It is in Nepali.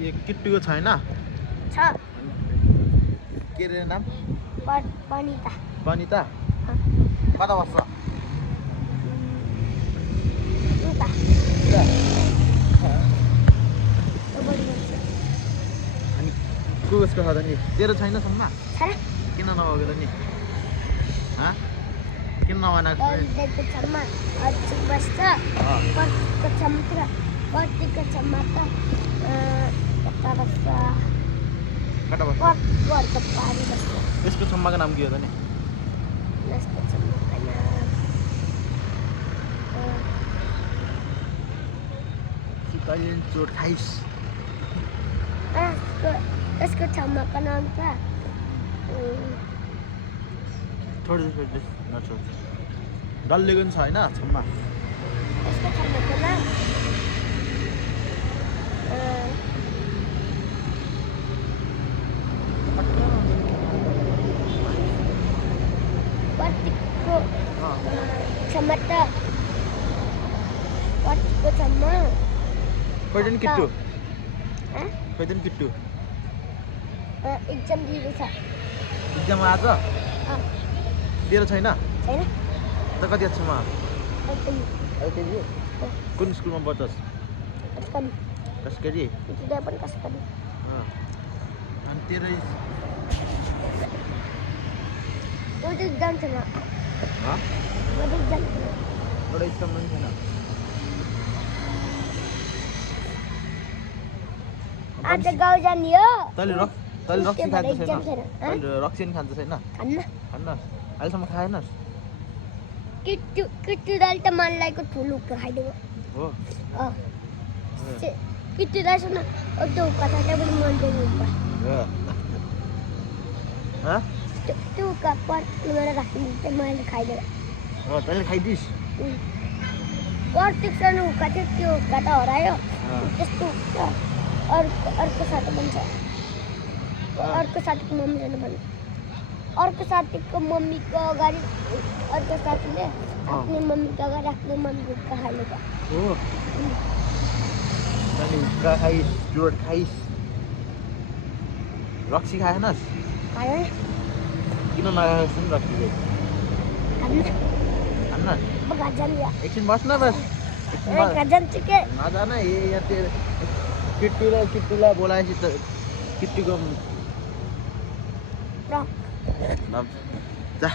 यो किट्टुको छैन छ के रे नाम बनिता बनिता कता बस्छ उता उता? अनि को कसको छ त नि तेरो छैन सम्मा किन नभएको त नि किन नभनाएको दलको छम्मा अझै बस्छ कतिको छम्मा त कता बस्छ कता बस्छ घरको पारी बस्छ यसको छम्माको नाम के हो त नि यसको छम्माको नाम कहिले चोट खाइस यसको छम्माको नाम त छोड नछोड डल्लेको पनि छ होइन छम्मा यसको छम्माको नाम कतिको छम्मा त कतिको छम्मा खैदन किट्टु खैदन किट्टु एक्जाम दिएको छ इक्जाम आज तेरो छैन छैन त कति छम्मा एकदम एलकेजी कुन स्कुलमा पढ्छस् कसकनी कसकेजी इतिले पनि कसकनी अनि तेरो एउटा एक्जाम छैन एउटा एक्जाम छैन एउटा इक्जाम पनि छैन आज गाउँ जाने हो तैँले रक्सी खान्छ एक्जाम छैन छैन तैँले रक्सी नि खान्छ छैन खान्न अहिलेसम्म खाएनस् किट्टु दाल त मनलाईको ठुलो उक्का खाइदिएको हो किट्टु दालसँग एउटा उक्का छ त्यो पनि मनदेखि उक्का त्यो उक्का पर्टिकबाट राखिदिनु चाहिँ मैले खाइदिएको हो तैँले खाइदिस् पर्टिकसँग उक्का थियो त्यो उक्का त हरायो त्यस्तो उक्का अर्को साथी पनि छ अर्को साथीको मम्मीसँग भन्नु अर्को साथीको मम्मीको अगाडि अर्को साथीले आफ्नो मम्मीको अगाडि आफ्नो मम्मीको उक्का खाइदिएको हो तैँले हुक्का खाइस् चोट खाइस् रक्सी खाएनस् खाएँ किन नखाएछस् नि रक्सी खान्न एकछिन बस्न बस नजान यहाँ तेरो किट्टुलाई बोलाएपछि त किट्टुको जा